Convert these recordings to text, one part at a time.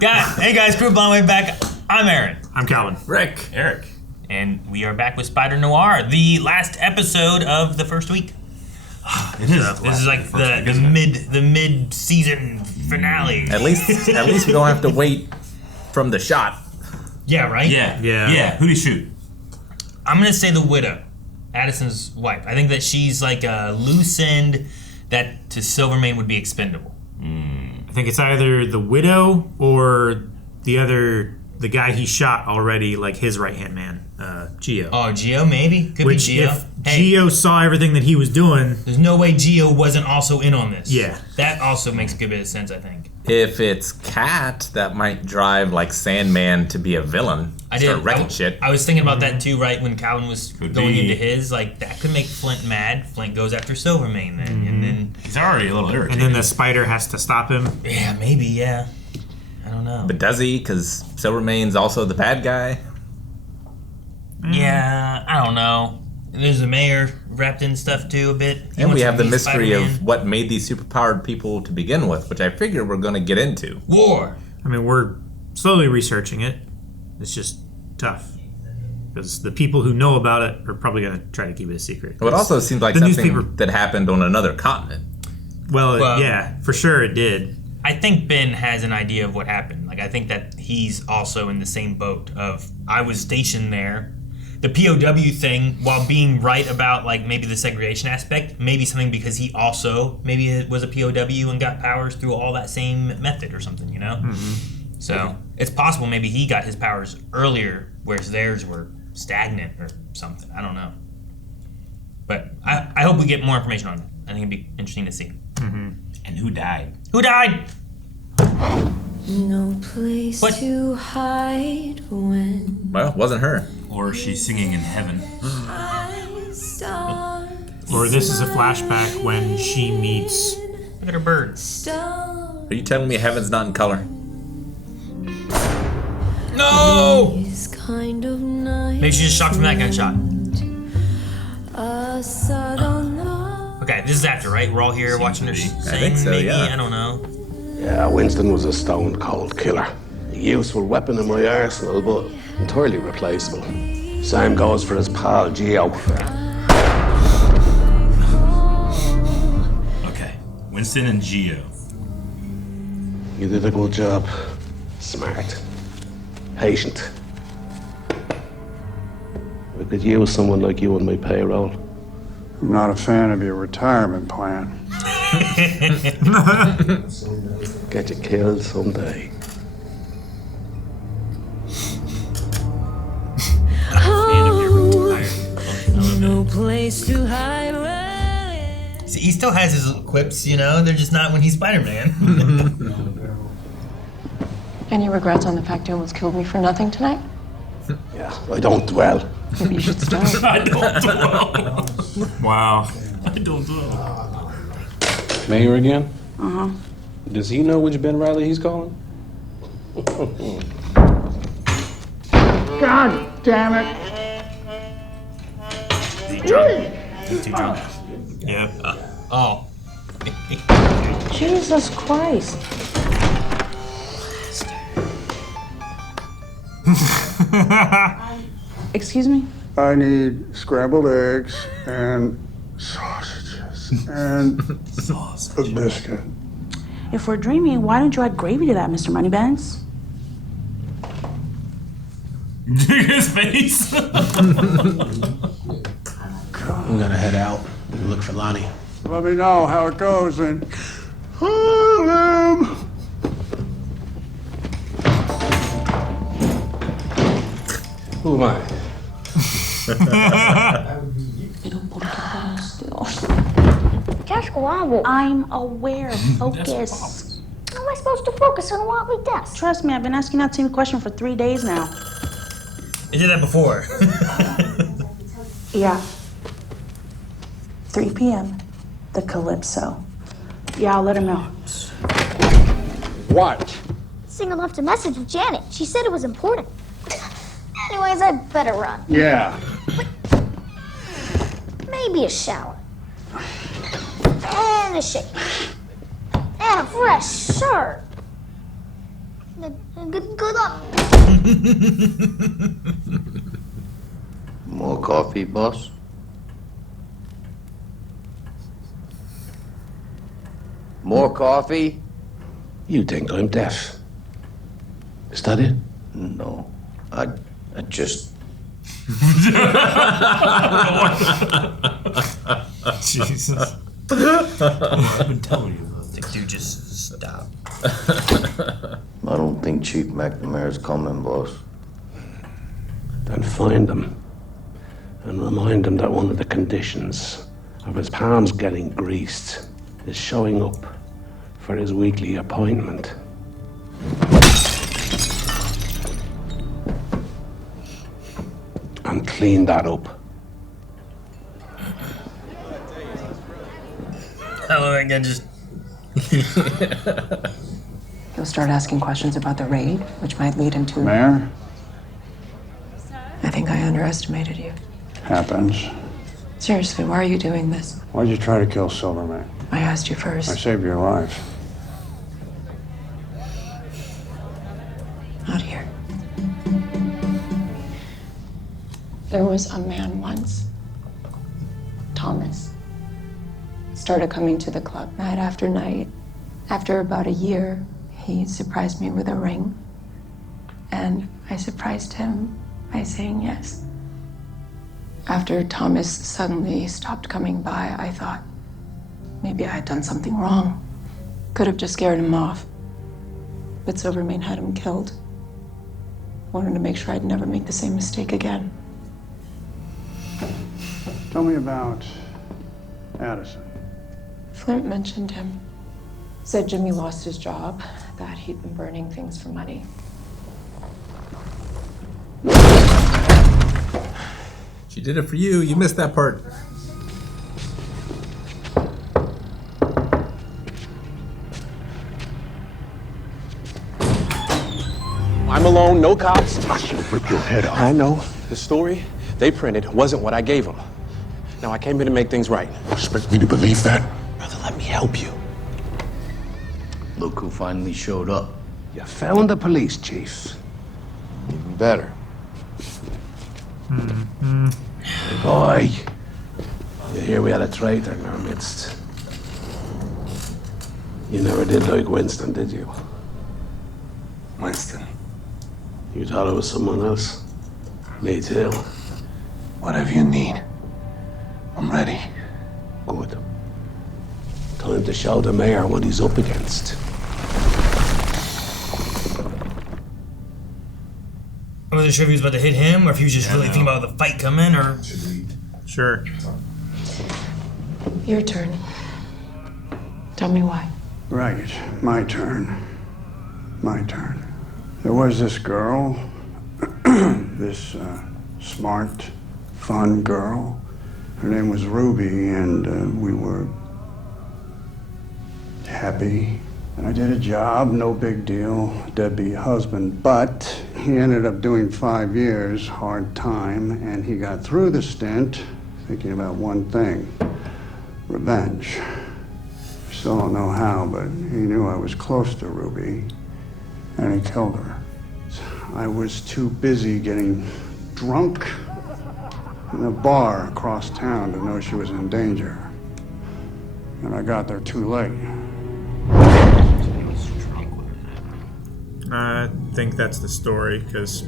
Hey guys, Group on the way back. I'm Aaron. I'm Calvin. Rick. Eric. And we are back with Spider-Noir, the last episode of the first week. This is like the mid-season finale. At least we don't have to wait from the shot. Yeah, right? Yeah. Who do you shoot? I'm gonna say the widow, Addison's wife. I think that she's like a loose end that to Silvermane would be expendable. I think it's either the widow or the guy he shot already, like his right-hand man, Geo. Oh, Geo, maybe? Could be Geo. If Geo saw everything that he was doing... There's no way Geo wasn't also in on this. Yeah. That also makes a good bit of sense, I think. If it's Cat, that might drive, like, Sandman to be a villain. Start wrecking shit. I was thinking about that, too, right, when Calvin was going into his. Like, that could make Flint mad. Flint goes after Silvermane then, and then... He's already a little irritated. And then the spider has to stop him. Yeah, maybe, yeah. I don't know. But does he? Because Silvermane's also the bad guy. Yeah, I don't know. There's the mayor wrapped in stuff too a bit. And we have the mystery of what made these superpowered people to begin with, which I figure we're going to get into. War. I mean, we're slowly researching it. It's just tough. Because the people who know about it are probably going to try to keep it a secret. Well, it also seems like something that happened on another continent. Well, yeah, for sure it did. I think Ben has an idea of what happened. Like, I think that he's also in the same boat of, I was stationed there. The POW thing, while being right about, like, maybe the segregation aspect, maybe something because he also, maybe it was a POW and got powers through all that same method or something, you know? Mm-hmm. So, it's possible maybe he got his powers earlier, whereas theirs were stagnant or something. I don't know. But I hope we get more information on it. I think it'd be interesting to see. Mm-hmm. And who died? Who died? No place to hide when. Well, it wasn't her. Or she's singing in heaven. Or this is a flashback when she meets... Look at her bird. Are you telling me heaven's not in color? No! Kind of nice. Maybe she's just shocked from that gunshot. Okay, this is after, right? We're all here watching her sing, I think so, maybe? yeah. I don't know. Yeah, Winston was a stone-cold killer. A useful weapon in my arsenal, but entirely replaceable. Same goes for his pal, Geo. Okay, Winston and Geo. You did a good job. Smart. Patient. I could use someone like you on my payroll. I'm not a fan of your retirement plan. Get you killed someday. No place to hide. See, he still has his quips, you know? They're just not when he's Spider-Man. Any regrets on the fact you almost killed me for nothing tonight? Yeah, I don't dwell. Maybe you should start. I don't dwell. Wow. I don't dwell. Mayor again? Uh-huh. Does he know which Ben Riley he's calling? God damn it! He's too drunk. Yep. Oh. Jesus Christ. Excuse me? I need scrambled eggs and sausages and a biscuit. If we're dreaming, why don't you add gravy to that, Mr. Moneybags? His face. I'm gonna head out and look for Lonnie. Let me know how it goes and Harlem. Who am I? I'm aware. Focus. How am I supposed to focus on what we test? Trust me, I've been asking that same question for 3 days now. He did that before. Yeah. 3 p.m. The Calypso. Yeah, I'll let him know. What? Singer left a message with Janet. She said it was important. Anyways, I'd better run. Yeah. Maybe a shower. And a shake. And a fresh shirt. Good luck. More coffee, boss? More coffee? You think I'm deaf? Is that it? No. I just... Jesus. I've been telling you. Like, dude, just stop. I don't think Chief McNamara's coming, boss. Then find him. And remind him that one of the conditions of his palms getting greased is showing up for his weekly appointment. And clean that up. Hello, I can just... He'll start asking questions about the raid, which might lead him to... Mayor? I think I underestimated you. Happens. Seriously, why are you doing this? Why'd you try to kill Silverman? I asked you first. I saved your life. Not here. There was a man once, Thomas, started coming to the club night after night. After about a year, he surprised me with a ring, and I surprised him by saying yes. After Thomas suddenly stopped coming by, I thought maybe I had done something wrong. Could have just scared him off. But Silvermane had him killed. Wanted to make sure I'd never make the same mistake again. Tell me about Addison. Flint mentioned him. Said Jimmy lost his job, that he'd been burning things for money. She did it for you. You missed that part. I'm alone, no cops. I should rip your head off. I know. The story they printed wasn't what I gave them. Now I came here to make things right. You expect me to believe that? Brother, let me help you. Look who finally showed up. You found the police chief. Even better. Hey boy, you hear we had a traitor in our midst. You never did like Winston, did you? Winston. You thought it was someone else? Me too. Whatever you need. I'm ready. Good. Time to show the mayor what he's up against. I wasn't sure if he was about to hit him or if he was just really thinking about the fight coming or... Sure. Your turn. Tell me why. Right, my turn. My turn. There was this girl, this smart, fun girl. Her name was Ruby, and we were happy. And I did a job, no big deal, deadbeat husband, but he ended up doing 5 years, hard time, and he got through the stint thinking about one thing, revenge. Still don't know how, but he knew I was close to Ruby, and he killed her. I was too busy getting drunk in a bar across town to know she was in danger. And I got there too late. I think that's the story, because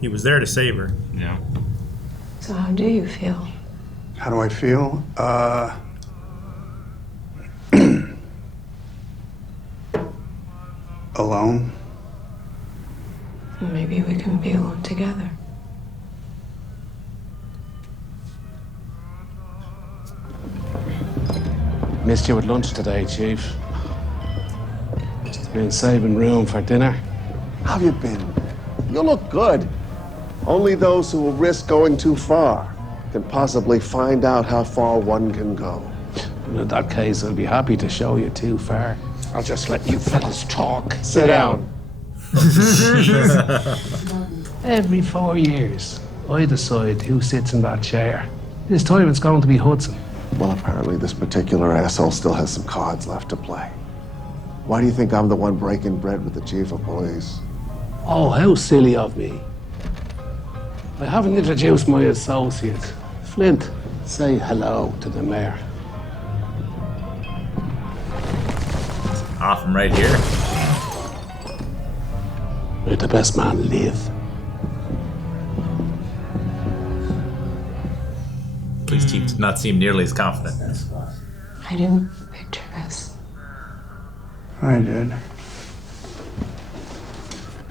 he was there to save her. Yeah. So how do you feel? How do I feel? Alone. Maybe we can be alone together. Missed you at lunch today, Chief. Just been saving room for dinner. How have you been? You look good. Only those who will risk going too far can possibly find out how far one can go. In that case, I'll be happy to show you too far. I'll just let you fellas talk. Sit down. Every 4 years, I decide who sits in that chair. This time it's going to be Hudson. Well, apparently this particular asshole still has some cards left to play. Why do you think I'm the one breaking bread with the chief of police? Oh, how silly of me. I haven't introduced my associate. Flint, say hello to the mayor. Off from right here. Let the best man live. Please not seem nearly as confident. I didn't picture this. I did.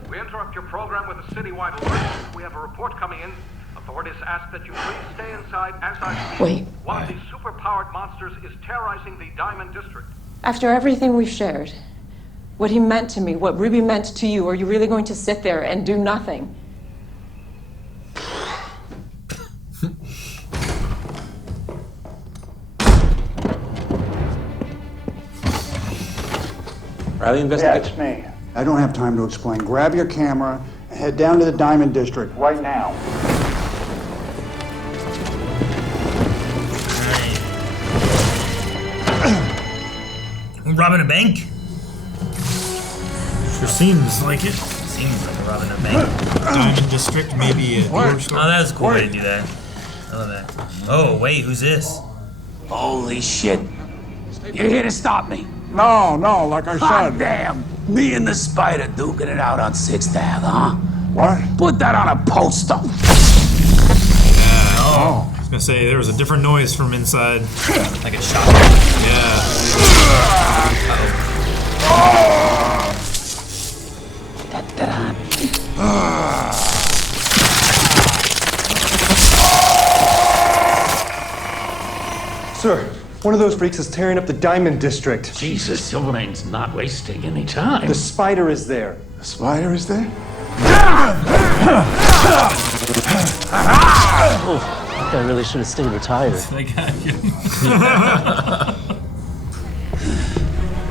We interrupt your program with a citywide alert. We have a report coming in. Authorities ask that you please stay inside as I speak. Wait. One of these super-powered monsters is terrorizing the Diamond District. After everything we've shared, what he meant to me, what Ruby meant to you, are you really going to sit there and do nothing? Riley, investigate. Yeah, it's me. I don't have time to explain. Grab your camera and head down to the Diamond District right now. Robbing a bank? Sure seems like it. Seems like robbing a bank. Diamond District, maybe a dealer store. Oh, that's a cool way to do that. I love that. Oh, wait, who's this? Holy shit. You're here to stop me. No, like I Hot said. damn. Me and the Spider duking it out on 6th Ave, huh? What? Put that on a poster. Oh. I was gonna say, there was a different noise from inside. Like a shot. Yeah. Sir, one of those freaks is tearing up the Diamond District. Jesus, Silvermane's not wasting any time. The Spider is there. The Spider is there? That guy really should have stayed retired.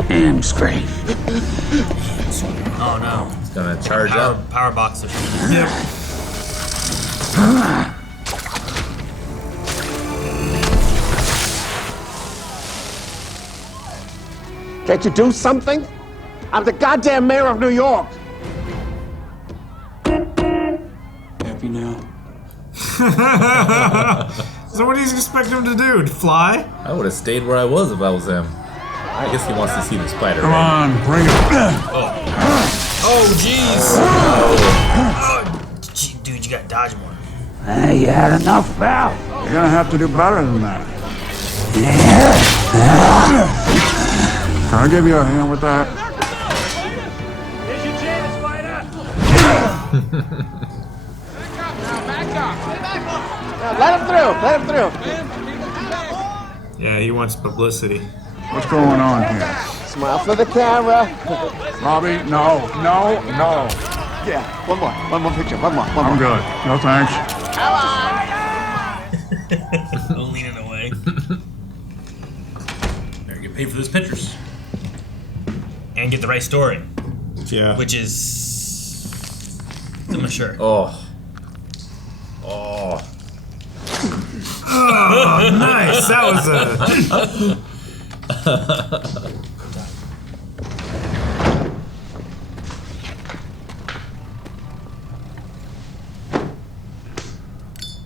Damn straight. Oh no. It's gonna charge up. Power boxer. Yep. Can't you do something? I'm the goddamn mayor of New York. Happy now. So what do you expect him to do? To fly? I would have stayed where I was if I was him. I guess he wants to see the spider. Come on, bring it. Oh, jeez. Oh, dude, you gotta dodge more. Hey, you had enough, pal. You're gonna have to do better than that. Can I give you a hand with that? Here's your chance, Spider. Let him through. Yeah, he wants publicity. What's going on here? Smile for the camera. Robbie, no. Yeah, one more picture, one more. I'm good. No thanks. Leaning away. Better get paid for those pictures. And get the right story. Yeah. Which is... I'm sure. Oh, nice. That was a...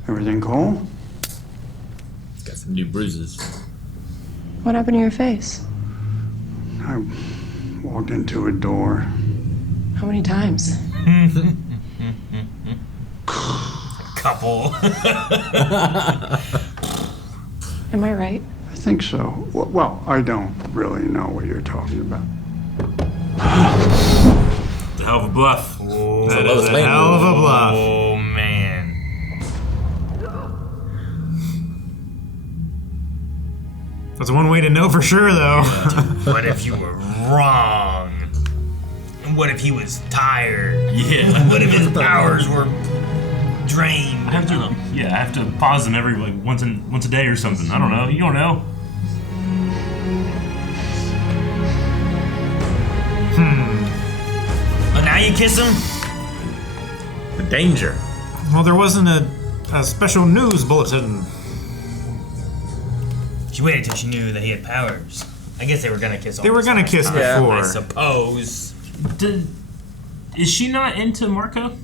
Everything cool? got some new bruises. What happened to your face? I walked into a door. How many times? Couple. Am I right? I think so. Well, I don't really know what you're talking about. The hell of a bluff. Oh, That is a hell of a bluff. Oh, man. That's one way to know for sure, though. What if you were wrong? And what if he was tired? Yeah. What if his powers were drained? I have to pause them every once a day or something. I don't know. You don't know. But now you kiss him? The danger. Well, there wasn't a special news bulletin. She waited till she knew that he had powers. I guess they were gonna kiss. They were gonna kiss before, I suppose. Is she not into Marco?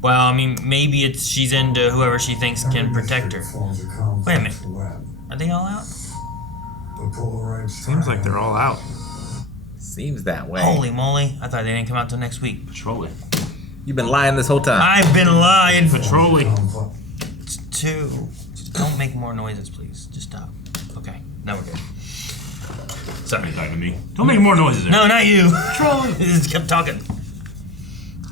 Well, I mean, maybe she's into whoever she thinks can protect her. Wait a minute. Are they all out? Seems like they're all out. Seems that way. Holy moly! I thought they didn't come out till next week. Patrolling. You've been lying this whole time. I've been lying. Patrolling. It's 2. Don't make more noises, please. Just stop. Okay, now we're good. Sorry. Talking to me. Don't make more noises. No, not you. Patrolling. Just kept talking.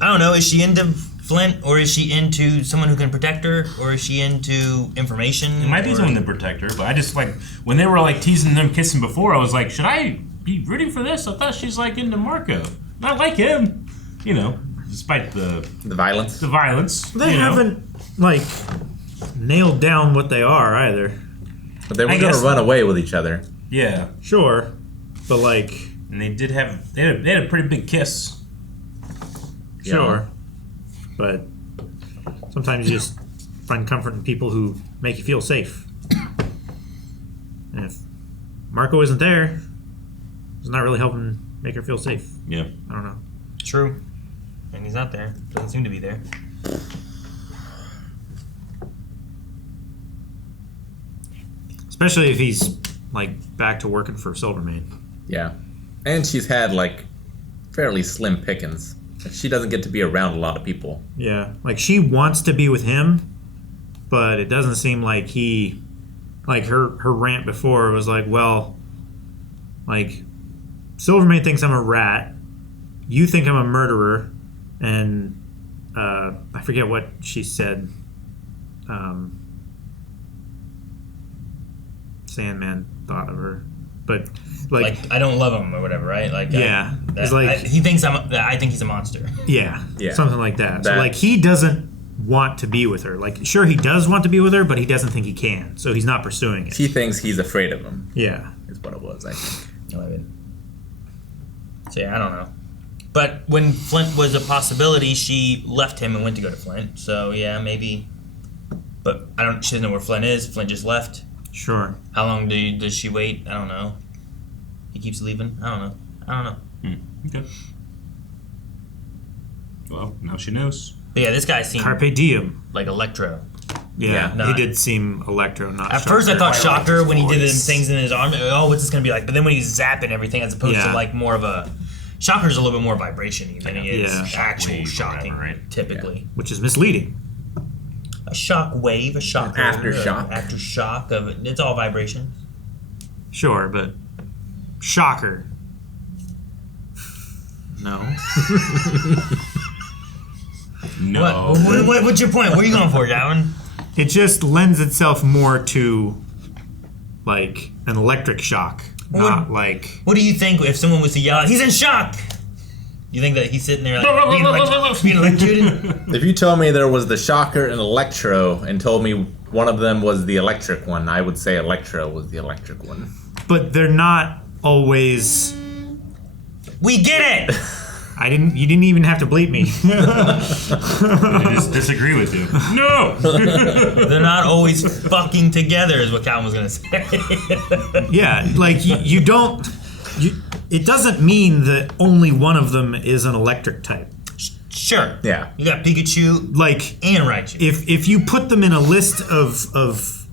I don't know. Is she into Flint, or is she into someone who can protect her, or is she into information? It might be someone to protect her, but I just like when they were like teasing them kissing before. I was like, should I be rooting for this? I thought she's like into Marco. Not like him, you know. Despite the violence. The violence. They haven't like nailed down what they are either. But they were going to run away with each other. Yeah, sure, but like, and they had a pretty big kiss. Sure, but sometimes you just find comfort in people who make you feel safe. And if Marco isn't there, it's not really helping make her feel safe. Yeah, I don't know. True, and he's not there. Doesn't seem to be there. Especially if he's like back to working for Silvermane. Yeah, and she's had like fairly slim pickings. She doesn't get to be around a lot of people. Yeah, like she wants to be with him, but it doesn't seem like he, like her rant before was like, well, like Silvermane thinks I'm a rat, you think I'm a murderer, and I forget what she said. Sandman thought of her, but like I don't love him or whatever, right? Like yeah, it's like he thinks I think he's a monster. Yeah, something like that. So like he doesn't want to be with her. Like sure he does want to be with her, but he doesn't think he can, so he's not pursuing it. She thinks he's afraid of him. Yeah, is what it was. I think. So yeah, I don't know. But when Flint was a possibility, she left him and went to go to Flint. So yeah, maybe. But she doesn't know where Flint is. Flint just left. Sure. How long does she wait? I don't know. He keeps leaving. I don't know. Okay. Well, now she knows. But yeah, this guy seemed Carpe diem. Like Electro. Yeah, he did seem Electro, not At Shocker. first I thought Shocker when he did the things in his arm. Oh, what's this going to be like? But then when he's zapping everything as opposed to like more of a... Shocker's a little bit more vibration-y than he is actual shocking, right? Typically. Yeah. Which is misleading. A shock wave, a shocker. Aftershock. Aftershock of it. It's all vibration. Sure, but Shocker. No. No. What's your point? What are you going for, Gavin? It just lends itself more to like an electric shock, not like. What do you think if someone was to yell out, "He's in shock"? You think that he's sitting there like being electrocuted? If you told me there was the Shocker and Electro and told me one of them was the electric one, I would say Electro was the electric one. But they're not always. We get it! You didn't even have to bleep me. I just disagree with you. No! They're not always fucking together is what Calvin was going to say. Yeah, like you don't... it doesn't mean that only one of them is an electric type. Sure. Yeah. You got Pikachu and Raichu. If you put them in a list of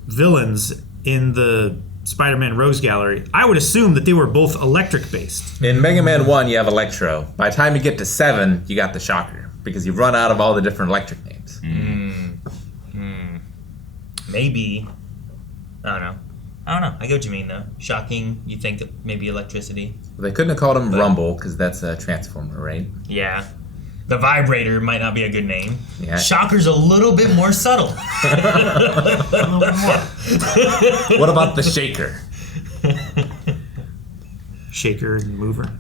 villains in the Spider-Man Rogues Gallery, I would assume that they were both electric based. In Mega Man 1, you have Electro. By the time you get to 7, you got the Shocker. Because you've run out of all the different electric names. Maybe. I don't know. I get what you mean, though. Shocking. You think that maybe electricity. Well, they couldn't have called him Rumble, because that's a Transformer, right? Yeah. The Vibrator might not be a good name. Yeah. Shocker's a little bit more subtle. What about the Shaker? Shaker and Mover.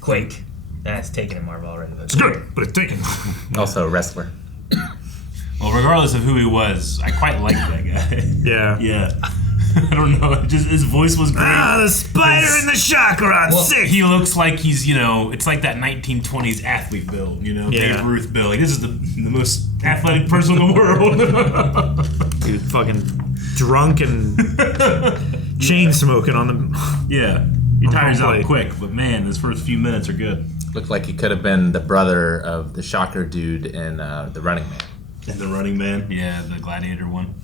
Quake. That's taken in Marvel already. It's good, but it's taken. Also a wrestler. Well, regardless of who he was, I quite liked that guy. Yeah. Yeah. I don't know. Just his voice was great. The Spider and the Shocker on sick. He looks like he's, it's like that 1920s athlete build, Babe Ruth build. Like, this is the most athletic person in the world. He was fucking drunk and chain smoking on the Yeah. He tires out quick, but man, his first few minutes are good. Looked like he could have been the brother of the Shocker dude in The Running Man. And The Running Man? Yeah, the Gladiator one.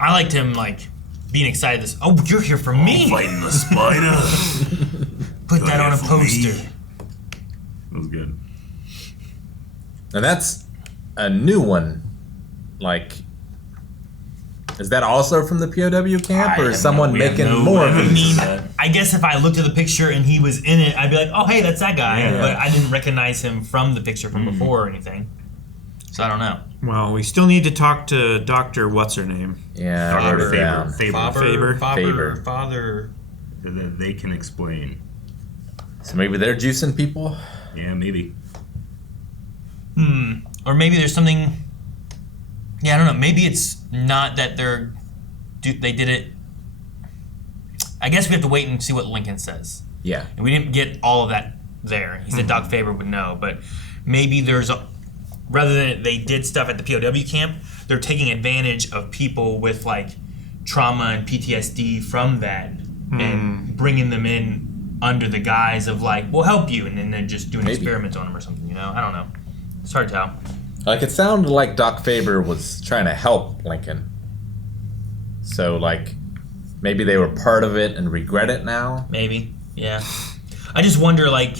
I liked him, like, being excited. Oh, you're here for me! Fighting the spider! Put that on a poster. That was good. And that's a new one. Like, is that also from the POW camp, or is someone making more of these? I mean, I guess if I looked at the picture and he was in it, I'd be like, oh, hey, that's that guy. Yeah. But I didn't recognize him from the picture from before or anything. So I don't know. Well, we still need to talk to Dr. What's-Her-Name. Yeah, I wrote it down. Faber. Father. They can explain. So maybe they're juicing people? Yeah, maybe. Or maybe there's something... Yeah, I don't know. Maybe it's not that they did it... I guess we have to wait and see what Lincoln says. Yeah. And we didn't get all of that there. He said Doc Faber would know, but maybe there's a... Rather than they did stuff at the POW camp, they're taking advantage of people with, like, trauma and PTSD from that and bringing them in under the guise of, like, we'll help you, and then they're just doing experiments on them or something, you know? I don't know. It's hard to tell. Like, it sounded like Doc Faber was trying to help Lincoln. So, like, maybe they were part of it and regret it now? Maybe, yeah. I just wonder, like,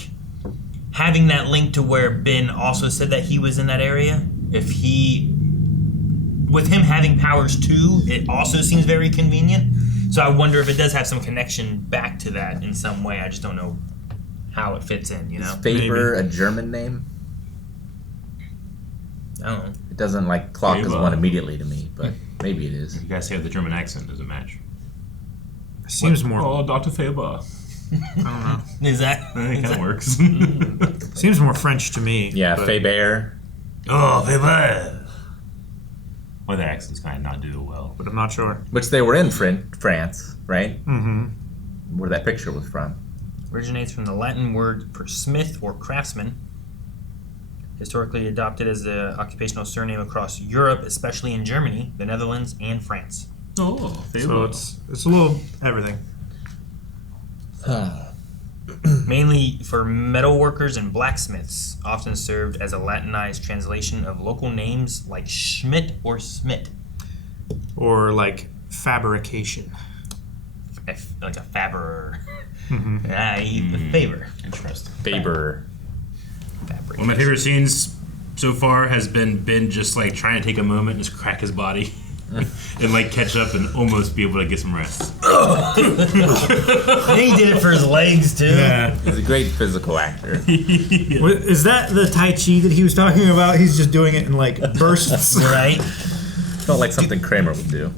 having that link to where Ben also said that he was in that area, if he... With him having powers too, it also seems very convenient. So I wonder if it does have some connection back to that in some way. I just don't know how it fits in, you know? Is Faber a German name? I don't know. It doesn't, like, clock as one immediately to me, but maybe it is. You guys have the German accent, does it match? Seems more... Oh, Dr. Faber. I don't know. Is that... It kind of works. Seems more French to me. Yeah, Faber. Oh, Faber. Well, the accent's kind of not doing well. But I'm not sure. Which they were in France, right? Mm-hmm. Where that picture was from. Originates from the Latin word for smith or craftsman. Historically adopted as the occupational surname across Europe, especially in Germany, the Netherlands, and France. Oh, so it's a little everything. Mainly for metal workers and blacksmiths, often served as a Latinized translation of local names like Schmidt or Smith. Or like fabrication. Like a Faber. Mm-hmm. Faber. Interesting. Faber. One of my favorite scenes so far has been Ben just like trying to take a moment and just crack his body and like catch up and almost be able to get some rest. He did it for his legs too. Yeah. He's a great physical actor. Yeah. Is that the Tai Chi that he was talking about? He's just doing it in like bursts. Right? Felt like something Kramer would do.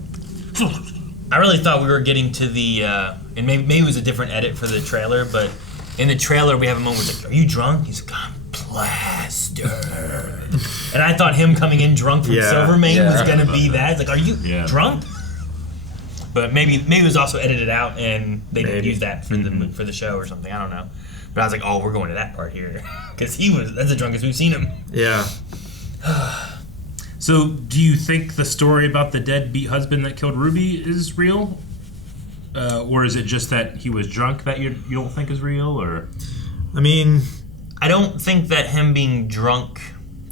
I really thought we were getting to the, and maybe it was a different edit for the trailer, but in the trailer we have a moment where it's like, are you drunk? He's like, I'm plastered. And I thought him coming in drunk from Silvermane was going to be that. It's like, are you drunk? But maybe it was also edited out and they didn't use that for the show or something. I don't know. But I was like, oh, we're going to that part here. Because that's the drunkest we've seen him. Yeah. So, do you think the story about the deadbeat husband that killed Ruby is real? Or is it just that he was drunk that you don't think is real? Or, I mean, I don't think that him being drunk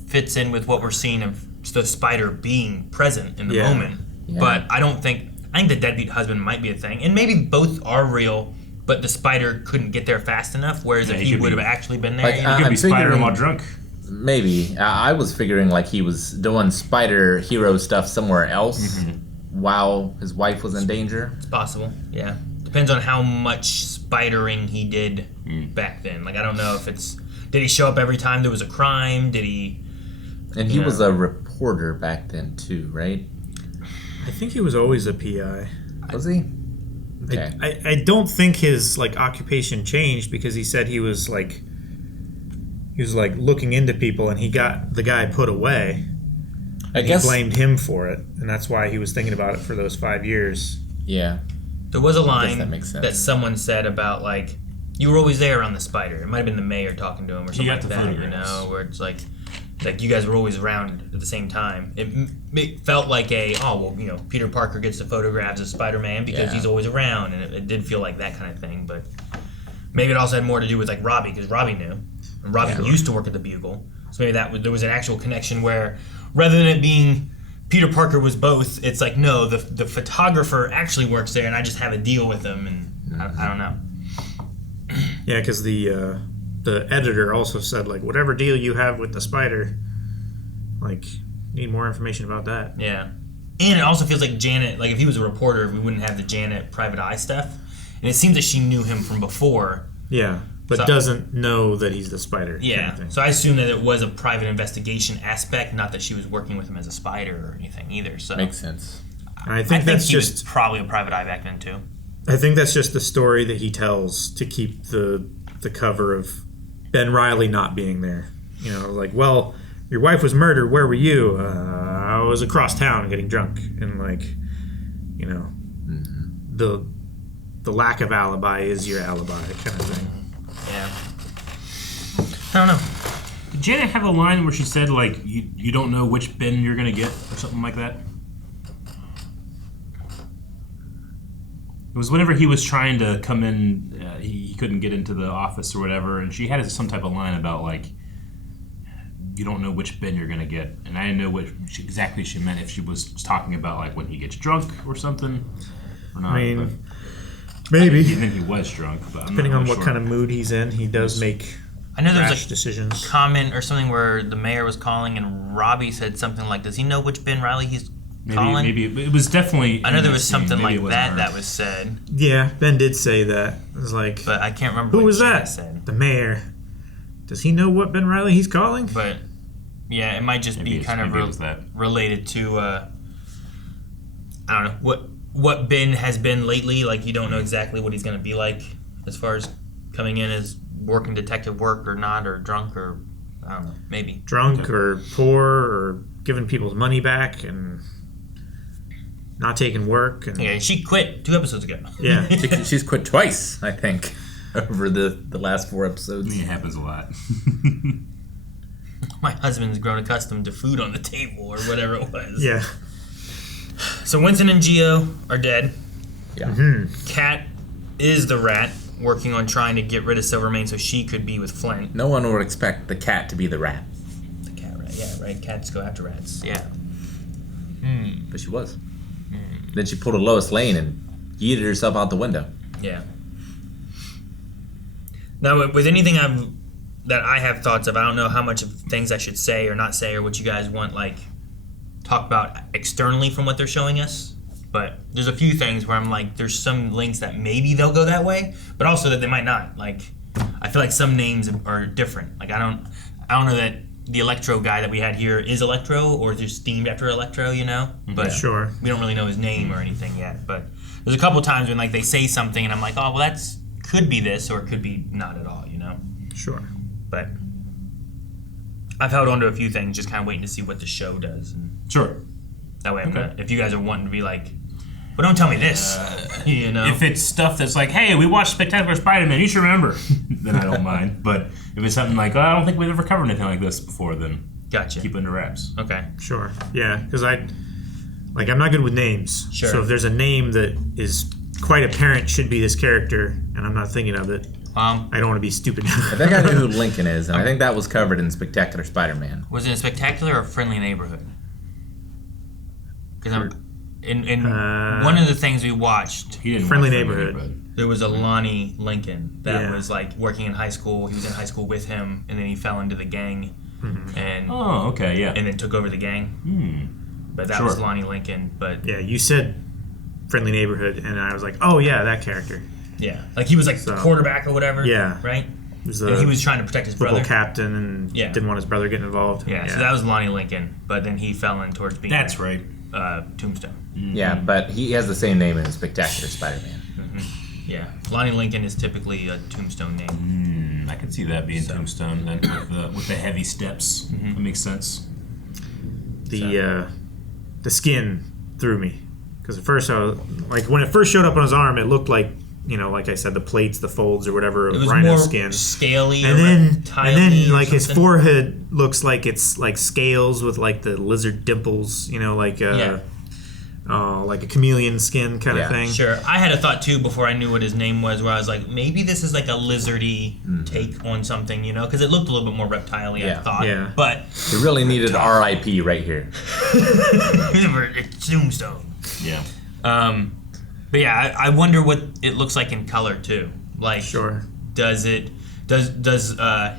fits in with what we're seeing of the spider being present in the moment. Yeah. But I think the deadbeat husband might be a thing. And maybe both are real, but the spider couldn't get there fast enough, whereas if he would have actually been there, he could be Spider while drunk. Maybe. I was figuring like he was doing spider hero stuff somewhere else while his wife was in danger. It's possible, yeah. Depends on how much spidering he did back then. Like, I don't know if did he show up every time there was a crime? Did he... And he was a reporter back then too, right? I think he was always a PI. Was he? Okay. I don't think his like occupation changed because he said he was like looking into people and he got the guy put away. I guess he blamed him for it, and that's why he was thinking about it for those 5 years. Yeah. There was a line that someone said about like, you were always there around the spider. It might have been the mayor talking to him or something like that, you know, where it's like, like you guys were always around at the same time. It felt like Peter Parker gets the photographs of Spider-Man because he's always around, and it did feel like that kind of thing. But maybe it also had more to do with like Robbie, because Robbie knew, and Robbie used to work at the Bugle, so maybe there was an actual connection where rather than it being Peter Parker was both, it's like no, the photographer actually works there, and I just have a deal with him, and I don't know. Yeah, because the editor also said, like, whatever deal you have with the Spider, like, need more information about that. Yeah. And it also feels like Janet, like, if he was a reporter, we wouldn't have the Janet private eye stuff. And it seems that she knew him from before. Yeah, but doesn't know that he's the Spider. Yeah. Kind of thing. So I assume that it was a private investigation aspect, not that she was working with him as a spider or anything either. So makes sense. I think that's he just was probably a private eye back then, too. I think that's just the story that he tells to keep the cover of Ben Reilly not being there. You know, like, well, your wife was murdered. Where were you? I was across town getting drunk. And, like, you know, the lack of alibi is your alibi kind of thing. Yeah. I don't know. Did Janet have a line where she said, like, you don't know which Ben you're going to get or something like that? It was whenever he was trying to come in, he couldn't get into the office or whatever, and she had some type of line about, like, you don't know which Ben you're going to get. And I didn't know what exactly she meant, if she was talking about, like, when he gets drunk or something or not. I mean, maybe. I think he was drunk. But depending on what kind of mood he's in, he does make I know there was a decisions. Comment or something where the mayor was calling and Robbie said something like, does he know which Ben Reilly he's calling? Maybe it was definitely. I know there was something like that was said. Yeah, Ben did say that. It was like, but I can't remember. Who what was Janet that? Said. The mayor. Does he know what Ben Reilly he's calling? But yeah, it might just be kind of related to I don't know what Ben has been lately. Like you don't know exactly what he's going to be like as far as coming in as working detective work or not, or drunk or I don't know, maybe drunk or poor or giving people's money back and not taking work. And yeah, she quit 2 episodes ago. Yeah, she's quit twice, I think, over the last 4 episodes. It happens a lot. My husband's grown accustomed to food on the table or whatever it was. Yeah. So Winston and Geo are dead. Yeah. Kat is the rat, working on trying to get rid of Silvermane so she could be with Flint. No one would expect the cat to be the rat. The cat rat, yeah, right. Cats go after rats. Yeah. But she was. Then she pulled a Lois Lane and yeeted herself out the window. Yeah. Now, with anything that I have thoughts of, I don't know how much of things I should say or not say, or what you guys want, like, talk about externally from what they're showing us. But there's a few things where I'm like, there's some links that maybe they'll go that way, but also that they might not. Like, I feel like some names are different. Like, I don't know that the Electro guy that we had here is Electro or just themed after Electro, you know? But sure. We don't really know his name or anything yet. But there's a couple times when like they say something and I'm like, oh, well, could be this or it could be not at all, you know? Sure. But I've held on to a few things, just kind of waiting to see what the show does. And sure. That way, if you guys are wanting to be like, well, don't tell me this, you know? If it's stuff that's like, hey, we watched Spectacular Spider-Man, you should remember, then I don't mind. But if it's something like, oh, I don't think we've ever covered anything like this before, then gotcha. Keep it under wraps. Okay. Sure. Yeah, because I'm not good with names. Sure. So if there's a name that is quite apparent should be this character, and I'm not thinking of it, I don't want to be stupid. I think I know who Lincoln is, and I think that was covered in Spectacular Spider-Man. Was it a Spectacular or Friendly Neighborhood? Because I'm in one of the things we watched, Friendly Neighborhood. There was a Lonnie Lincoln that was like working in high school. He was in high school with him, and then he fell into the gang, and and then took over the gang. But that was Lonnie Lincoln. But yeah, you said Friendly Neighborhood, and I was like, oh yeah, that character. Yeah, like he was like the quarterback or whatever. Yeah, right. And he was trying to protect his brother. Captain, and didn't want his brother getting involved. Yeah, so that was Lonnie Lincoln. But then he fell in towards being. That's right. Tombstone. Yeah, but he has the same name as Spectacular Spider-Man. Yeah, Lonnie Lincoln is typically a Tombstone name. I can see that being Tombstone then with the heavy steps. That makes sense. The skin threw me because at first I was like, when it first showed up on his arm, it looked like like I said, the plates, the folds, or whatever It of was rhino more skin, scaly, and or then reptile-y or like his something. forehead looks like it's like scales with like the lizard dimples, like like a chameleon skin kind of thing. Sure. I had a thought too before I knew what his name was, where I was like, maybe this is like a lizardy take on something, because it looked a little bit more reptile-y, I thought. Yeah. But You really needed R.I.P. right here. Tombstone. Yeah. But yeah, I wonder what it looks like in color too. Like, does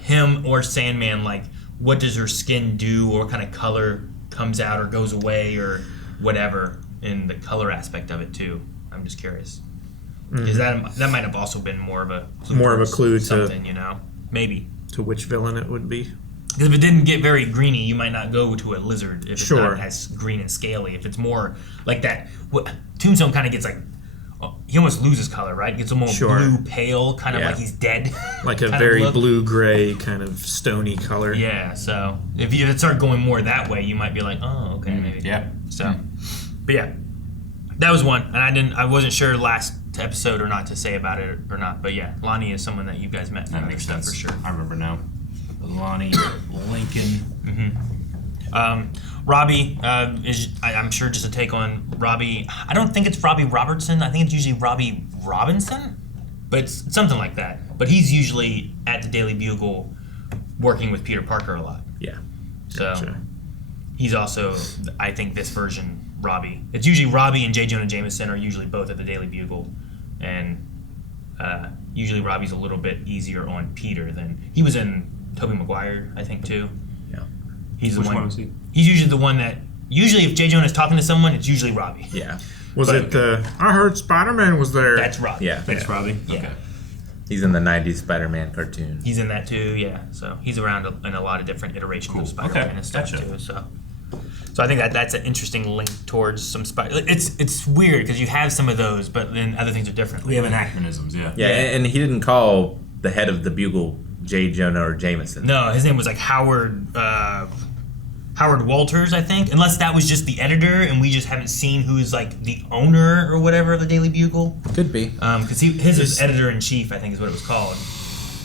him or Sandman, like, what does her skin do, or what kind of color comes out or goes away or whatever in the color aspect of it too? I'm just curious. Because that might have also been more of a clue to something, maybe to which villain it would be. Because if it didn't get very greeny, you might not go to a lizard if it's Sure. not as green and scaly. If it's more like that, Tombstone kind of gets like, he almost loses color, right? Gets a more blue pale, kind of like he's dead. Like a kind of very look. blue-gray kind of stony color. Yeah, so if it started going more that way, you might be like, oh, okay, maybe. Yeah. So, but yeah, that was one, and I wasn't sure last episode or not to say about it or not. But yeah, Lonnie is someone that you guys met. That makes sense for sure. I remember now. Lonnie, Lincoln. Robbie is, I'm sure, just a take on Robbie. I don't think it's Robbie Robertson. I think it's usually Robbie Robinson, but it's something like that. But he's usually at the Daily Bugle working with Peter Parker a lot. Yeah. So he's also, I think, this version, Robbie. It's usually Robbie and J. Jonah Jameson are usually both at the Daily Bugle, and usually Robbie's a little bit easier on Peter than he was in Tobey Maguire, I think, too. Yeah. He's the Which one. one was he? He's usually the one that. Usually, if J. Jonah's talking to someone, it's usually Robbie. Yeah. Was it I heard Spider-Man was there? That's Robbie. Yeah. That's Robbie? Yeah. Okay. He's in the 90s Spider-Man cartoon. He's in that too, yeah. So he's around in a lot of different iterations of Spider-Man and stuff too. So I think that's an interesting link towards some Spider. It's weird because you have some of those, but then other things are different. We have anachronisms, yeah. Yeah, and he didn't call the head of the Bugle J. Jonah or Jameson. No, his name was like Howard Walters, I think. Unless that was just the editor, and we just haven't seen who's like the owner or whatever of the Daily Bugle. Could be. Because his is editor-in-chief, I think is what it was called.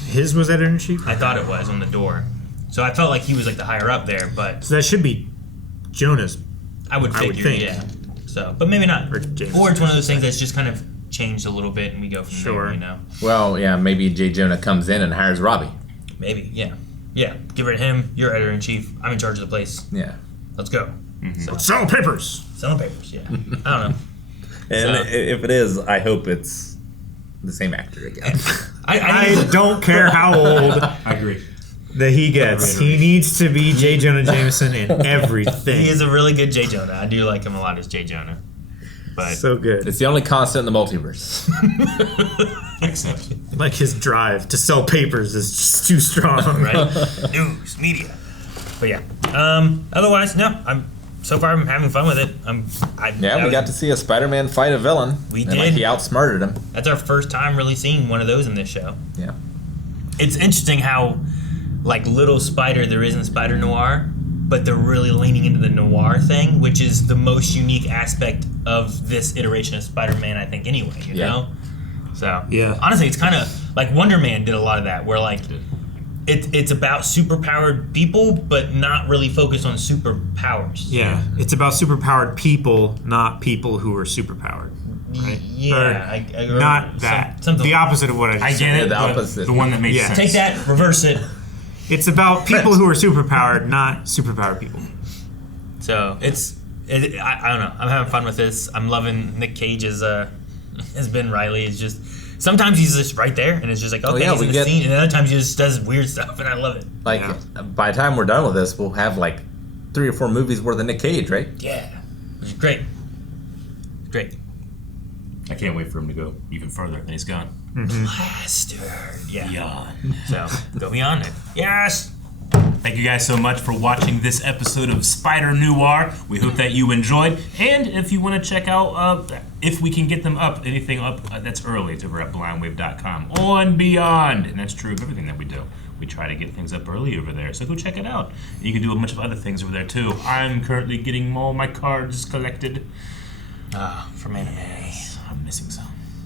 His was editor-in-chief? I thought it was on the door. So I felt like he was like the higher up there, but So that should be Jonah's. I would figure, yeah. So, but maybe not. Or it's one of those things that's just kind of changed a little bit, and we go from there, Well, yeah, maybe J. Jonah comes in and hires Robbie. Maybe, yeah. Yeah, give rid of him. You're editor-in-chief. I'm in charge of the place. Yeah. Let's go. So, Selling papers. selling papers, yeah. I don't know. And if it is, I hope it's the same actor again. I don't care how old I agree. that he gets. He needs to be J. Jonah Jameson in everything. He is a really good J. Jonah. I do like him a lot as J. Jonah. But So good. It's the only constant in the multiverse. Except. Like his drive to sell papers is just too strong. right? News, media. But yeah. Otherwise, no. I'm having fun with it. We got to see a Spider-Man fight a villain. We and did. Like he outsmarted him. That's our first time really seeing one of those in this show. Yeah. It's interesting how, like, little Spider there is in Spider-Noir, but they're really leaning into the noir thing, which is the most unique aspect of this iteration of Spider-Man, I think, anyway, you know? So, Yeah. honestly, it's kind of like Wonder Man did a lot of that, where, like, it's about superpowered people, but not really focused on superpowers. Yeah, it's about superpowered people, not people who are superpowered. Right? Yeah, Or not that. something the like opposite of what I just I said. get it. the but opposite. The one that makes sense. Take that, reverse it. It's about people who are superpowered, not superpowered people. So I don't know. I'm having fun with this. I'm loving Nick Cage as Ben Reilly. It's just sometimes he's just right there, and it's just like, okay, he's in the scene, and other times he just does weird stuff, and I love it. Like, by the time we're done with this, we'll have like 3 or 4 movies worth of Nick Cage, right? Yeah, which is great. Great. I can't wait for him to go even further than he's gone. Blaster. Yeah. Beyond. So go beyond it. Yes. Thank you guys so much for watching this episode of Spider-Noir. We hope that you enjoyed. And if you want to check out, if we can get them up, anything up that's early, it's over at blindwave.com on Beyond. And that's true of everything that we do. We try to get things up early over there. So go check it out. You can do a bunch of other things over there too. I'm currently getting all my cards collected. From anime.